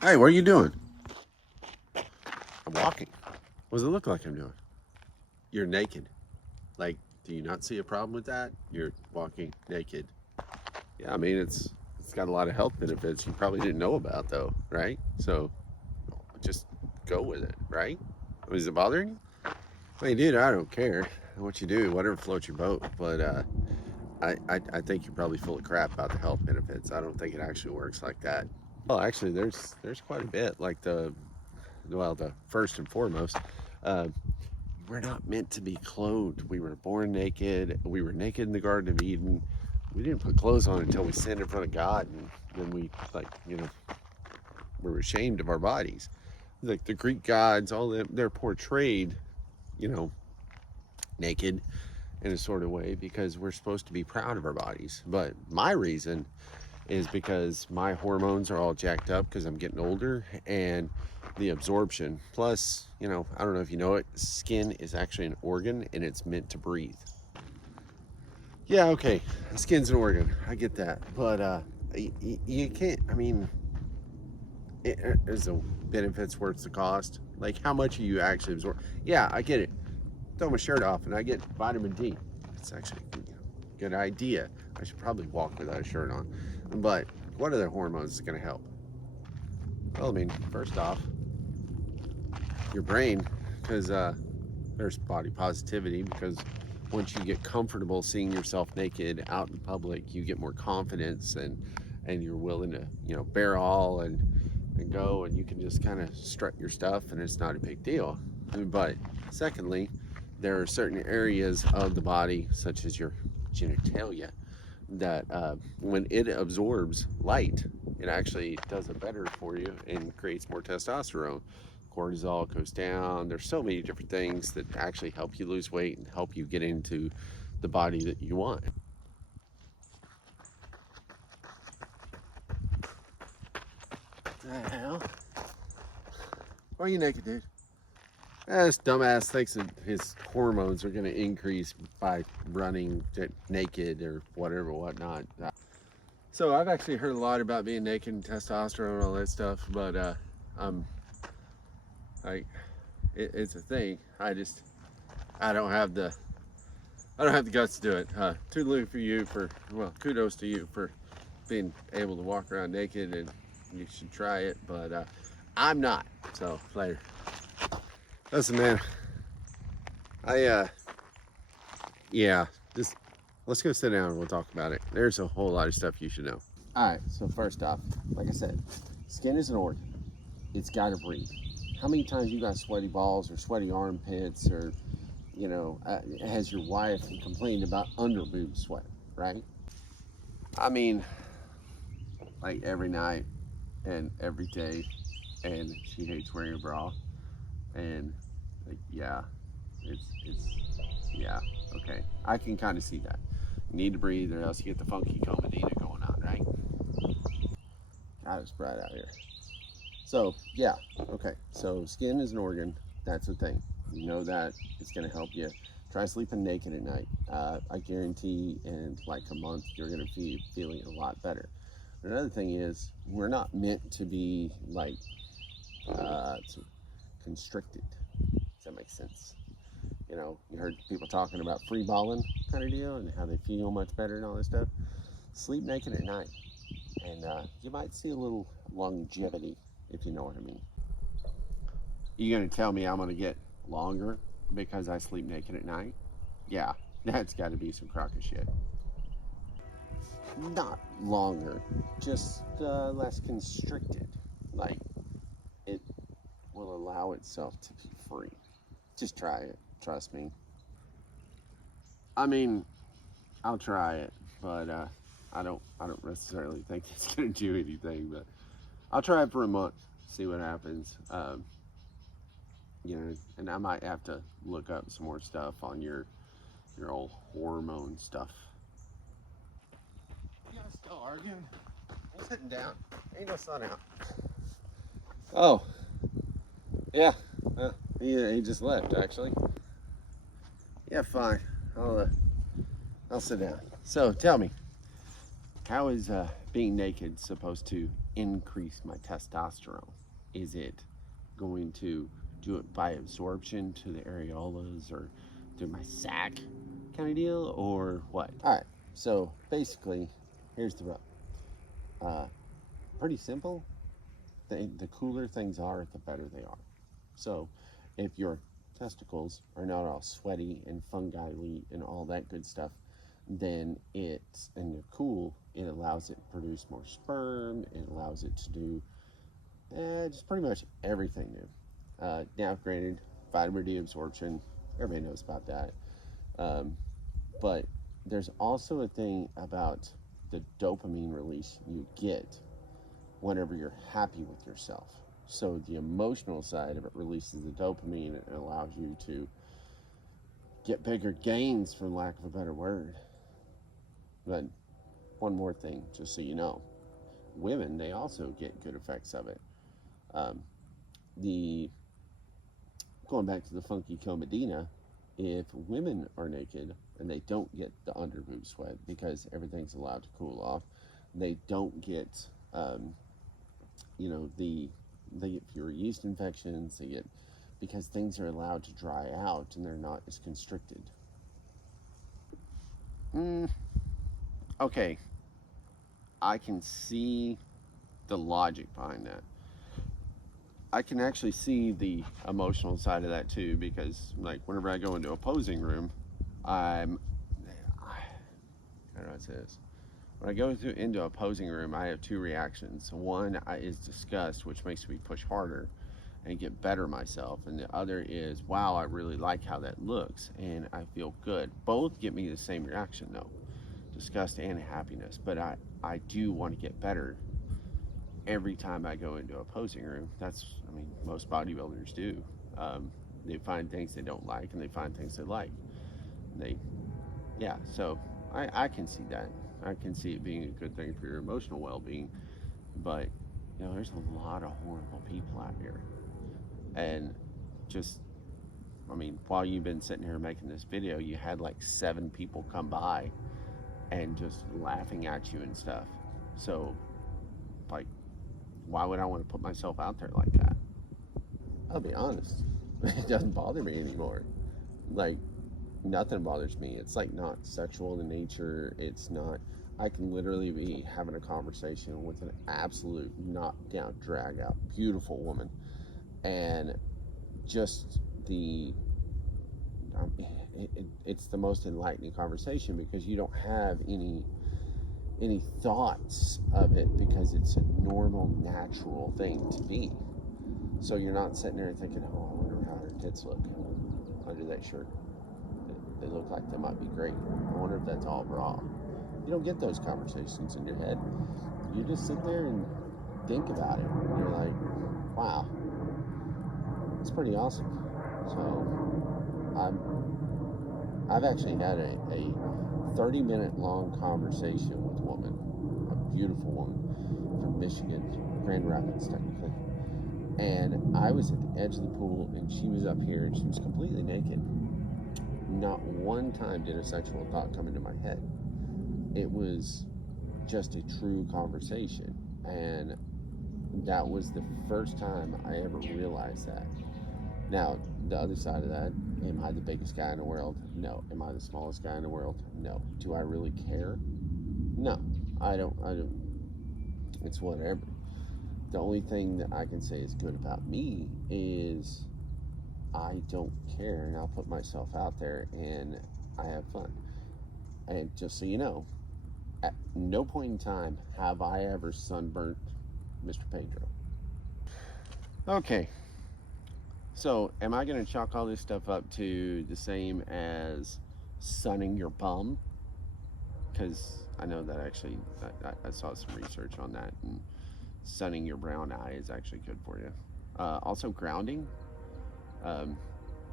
Hey, what are you doing? I'm walking. What does it look like I'm doing? You're naked. Like, do you not see a problem with that? You're walking naked. Yeah, I mean it's got a lot of health benefits you probably didn't know about though, right? So just go with it, right? Is it bothering you? Hey, dude, I don't care what you do, whatever floats your boat. But I think you're probably full of crap about the health benefits. I don't think it actually works like that. Well, actually, there's quite a bit. Like the first and foremost, uh, we're not meant to be clothed. We were born naked. We were naked in the Garden of Eden. We didn't put clothes on until we sinned in front of God, and then we we're ashamed of our bodies. Like the Greek gods, all them, they're portrayed, you know, naked in a sort of way because we're supposed to be proud of our bodies. But my reason is because my hormones are all jacked up because I'm getting older, and the absorption. Plus, I don't know if you know it, skin is actually an organ and it's meant to breathe. Yeah, okay, skin's an organ. I get that. But you can't, I mean, is the benefits worth the cost? Like, how much are you actually absorb? Yeah, I get it. Throw my shirt off and I get vitamin D. It's actually a good idea. I should probably walk without a shirt on. But what other hormones is going to help? Well, I mean, first off, your brain, because there's body positivity, because once you get comfortable seeing yourself naked out in public, you get more confidence, and you're willing to bear all and go, and you can just kind of strut your stuff, and it's not a big deal. But secondly, there are certain areas of the body, such as your genitalia, that when it absorbs light, it actually does it better for you and creates more testosterone. Cortisol goes down. There's so many different things that actually help you lose weight and help you get into the body that you want. The hell? Why are you naked, dude? This dumbass thinks that his hormones are going to increase by running naked or whatever, whatnot. So I've actually heard a lot about being naked and testosterone and all that stuff, but I'm like, it's a thing. I don't have the guts to do it. Toodaloo for you kudos to you for being able to walk around naked, and you should try it. But I'm not. So later. Listen, man. Yeah, just let's go sit down and we'll talk about it. There's a whole lot of stuff you should know. All right. So first off, like I said, skin is an organ. It's got to breathe. How many times you got sweaty balls or sweaty armpits, or has your wife complained about under boob sweat, right? I mean, like every night and every day, and she hates wearing a bra, and like, yeah, it's yeah, okay, I can kind of see that. You need to breathe, or else you get the funky comedina going on, right? God, it's bright out here. So yeah, okay. So skin is an organ. That's the thing. You know that it's going to help you. Try sleeping naked at night. I guarantee in like a month you're going to be feeling a lot better. Another thing is we're not meant to be like constricted. Does that make sense? You heard people talking about free balling kind of deal and how they feel much better and all this stuff. Sleep naked at night, and you might see a little longevity, if you know what I mean. You gonna tell me I'm gonna get longer because I sleep naked at night? Yeah, that's got to be some crock of shit. Not longer, just less constricted. Like, it will allow itself to be free. Just try it. Trust me. I mean, I'll try it, but I don't necessarily think it's gonna do anything. But I'll try it for a month, see what happens. And I might have to look up some more stuff on your old hormone stuff. You guys still arguing? I'm sitting down. Ain't no sun out. Oh, yeah. He just left, actually. Yeah, fine. I'll sit down. So tell me, how is being naked supposed to increase my testosterone? Is it going to do it by absorption to the areolas or through my sac kind of deal, or what? All right, so basically, here's the rub. Pretty simple. The cooler things are, the better they are. So if your testicles are not all sweaty and fungi and all that good stuff, then and they're cool, it allows it to produce more sperm, it allows it to do just pretty much everything new. Now, granted, vitamin D absorption, everybody knows about that. But there's also a thing about the dopamine release you get whenever you're happy with yourself. So the emotional side of it releases the dopamine and allows you to get bigger gains, for lack of a better word. But one more thing, just so you know, women, they also get good effects of it. The Going back to the funky comedina, if women are naked and they don't get the underboob sweat because everything's allowed to cool off, they don't get they get fewer yeast infections, because things are allowed to dry out and they're not as constricted. Okay, I can see the logic behind that. I can actually see the emotional side of that too, because like whenever I go into a posing room, I don't know how to say this. When I go into a posing room, I have two reactions. One is disgust, which makes me push harder and get better myself. And the other is, wow, I really like how that looks and I feel good. Both give me the same reaction though, disgust and happiness. But I do want to get better every time I go into a posing room. Most bodybuilders do. They find things they don't like and they find things they like. So I can see that. I can see it being a good thing for your emotional well-being, but there's a lot of horrible people out here, and while you've been sitting here making this video, you had like 7 people come by and just laughing at you and stuff. So, like, why would I want to put myself out there like that? I'll be honest, it doesn't bother me anymore. Like, nothing bothers me. It's like not sexual in nature. It's not. I can literally be having a conversation with an absolute knockdown, drag out, beautiful woman, and just it's the most enlightening conversation because you don't have any thoughts of it, because it's a normal, natural thing to be. So you're not sitting there thinking, oh, I wonder how her tits look under that shirt. They look like they might be great. I wonder if that's all bra. You don't get those conversations in your head. You just sit there and think about it. And you're like, wow, it's pretty awesome. So I've actually had a 30-minute long conversation with a woman, a beautiful woman from Michigan, Grand Rapids technically. And I was at the edge of the pool and she was up here and she was completely naked. Not one time did a sexual thought come into my head. It was just a true conversation. And that was the first time I ever realized that. Now, the other side of that, am I the biggest guy in the world? No. Am I the smallest guy in the world? No. Do I really care? No. I don't. It's whatever. The only thing that I can say is good about me is I don't care, and I'll put myself out there and I have fun. And just so you know, at no point in time have I ever sunburnt Mr. Pedro. Okay, so am I going to chalk all this stuff up to the same as sunning your bum? Because I know that actually, I saw some research on that, and sunning your brown eye is actually good for you. Also, grounding. I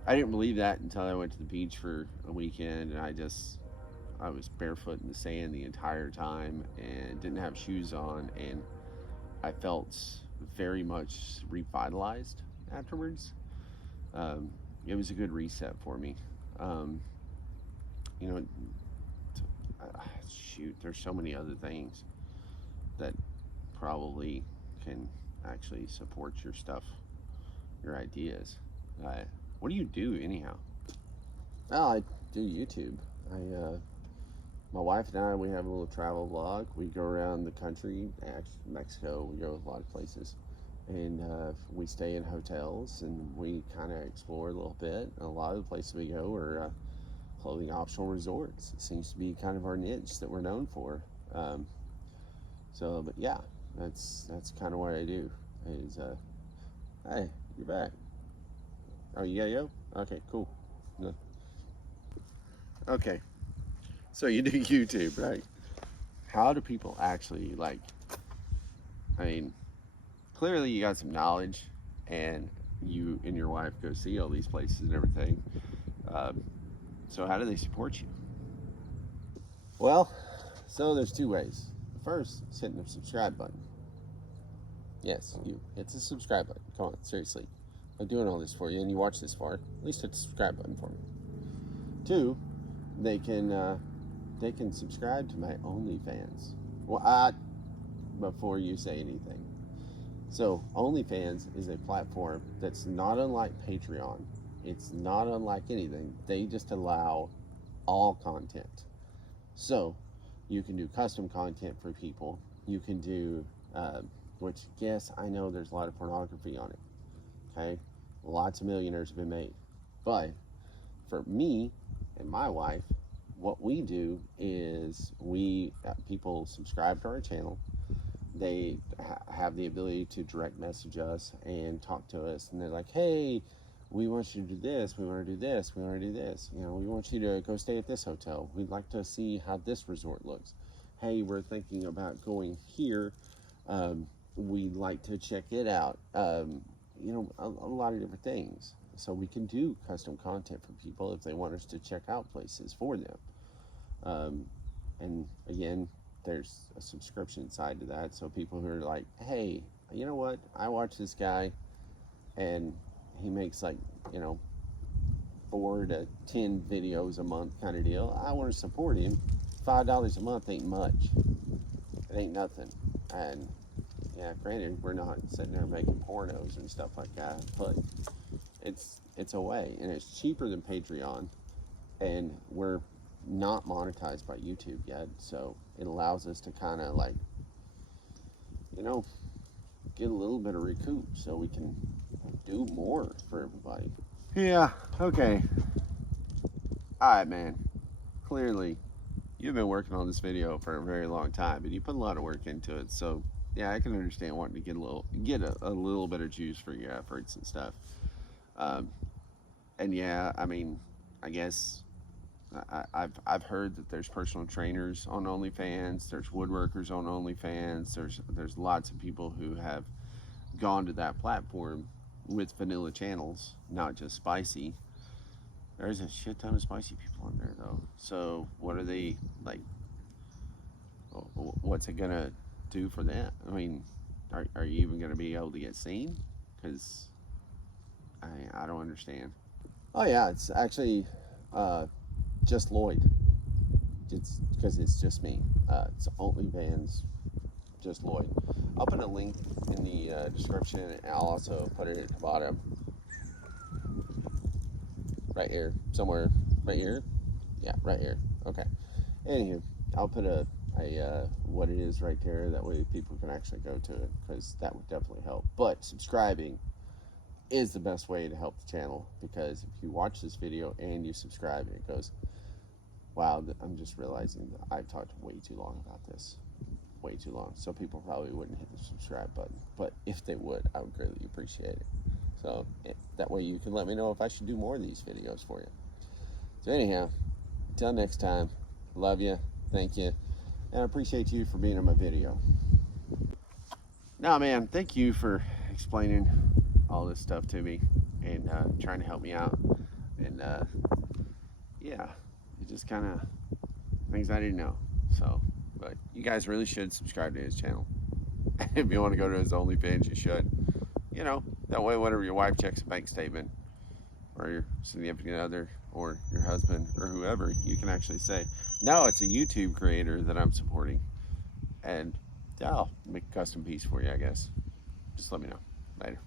didn't believe that until I went to the beach for a weekend, and I was barefoot in the sand the entire time and didn't have shoes on, and I felt very much revitalized afterwards. It was a good reset for me. You know, Shoot, there's so many other things. that probably can actually support your stuff, your ideas. What do you do anyhow? Well, I do YouTube. My wife and I, we have a little travel vlog. We go around the country, Mexico. We go a lot of places, and we stay in hotels, and we kind of explore a little bit. A lot of the places we go are clothing optional resorts. It seems to be kind of our niche that we're known for. But yeah, that's kind of what I do. Is hey, you're back. Oh, you gotta go? Okay, cool. No. Okay, so you do YouTube, right? How do people actually like? I mean, clearly you got some knowledge, and you and your wife go see all these places and everything. So how do they support you? Well, so there's two ways. The first is hitting the subscribe button. Yes, you. It's a subscribe button. Come on, seriously. I'm doing all this for you, and you watch this far. At least hit the subscribe button for me. Two, they can subscribe to my OnlyFans. Well, before you say anything. So OnlyFans is a platform that's not unlike Patreon. It's not unlike anything. They just allow all content. So you can do custom content for people. You can do, which yes, I know there's a lot of pornography on it. Okay, lots of millionaires have been made. But for me and my wife, what we do is people subscribe to our channel. They have the ability to direct message us and talk to us, and they're like, hey, we want you to do this, we want to do this, we want to do this, we want you to go stay at this hotel, we'd like to see how this resort looks, hey, we're thinking about going here, we'd like to check it out, a lot of different things. So we can do custom content for people if they want us to check out places for them. And again, there's a subscription side to that. So people who are like, hey, you know what? I watch this guy and he makes 4 to 10 videos a month kind of deal. I want to support him. $5 a month ain't much. It ain't nothing. And yeah, granted, we're not sitting there making pornos and stuff like that, but it's a way, and it's cheaper than Patreon, and we're not monetized by YouTube yet, so it allows us to kind of get a little bit of recoup so we can do more for everybody. Yeah, okay. Alright, man. Clearly, you've been working on this video for a very long time, and you put a lot of work into it, so yeah, I can understand wanting to get a little bit of juice for your efforts and stuff. And yeah, I mean, I guess I've heard that there's personal trainers on OnlyFans, there's woodworkers on OnlyFans, there's lots of people who have gone to that platform with vanilla channels, not just spicy. There's a shit ton of spicy people on there though. So what are they like? What's it gonna do for them? I mean, are you even gonna be able to get seen? Because I don't understand. Oh yeah, it's actually just Lloyd. It's because it's just me. It's OnlyFans, just Lloyd. I'll put a link in the description, and I'll also put it at the bottom. Right here, somewhere. Right here? Yeah, right here. Okay. Anywho, I'll put a what it is right there. That way people can actually go to it, because that would definitely help. But subscribing is the best way to help the channel, because if you watch this video and you subscribe, it goes, wow, I'm just realizing that I've talked way too long about this. Way too long. So people probably wouldn't hit the subscribe button. But if they would, I would greatly appreciate it. So that way you can let me know if I should do more of these videos for you. So anyhow, until next time, love you, thank you, and I appreciate you for being on my video. Nah, man, thank you for explaining all this stuff to me and trying to help me out. And yeah, it just kind of things I didn't know. So, but you guys really should subscribe to his channel. If you want to go to his OnlyFans, you should. That way whenever your wife checks a bank statement, or your significant other, or your husband, or whoever, you can actually say, no, it's a YouTube creator that I'm supporting. And yeah, I'll make a custom piece for you, I guess. Just let me know. Later.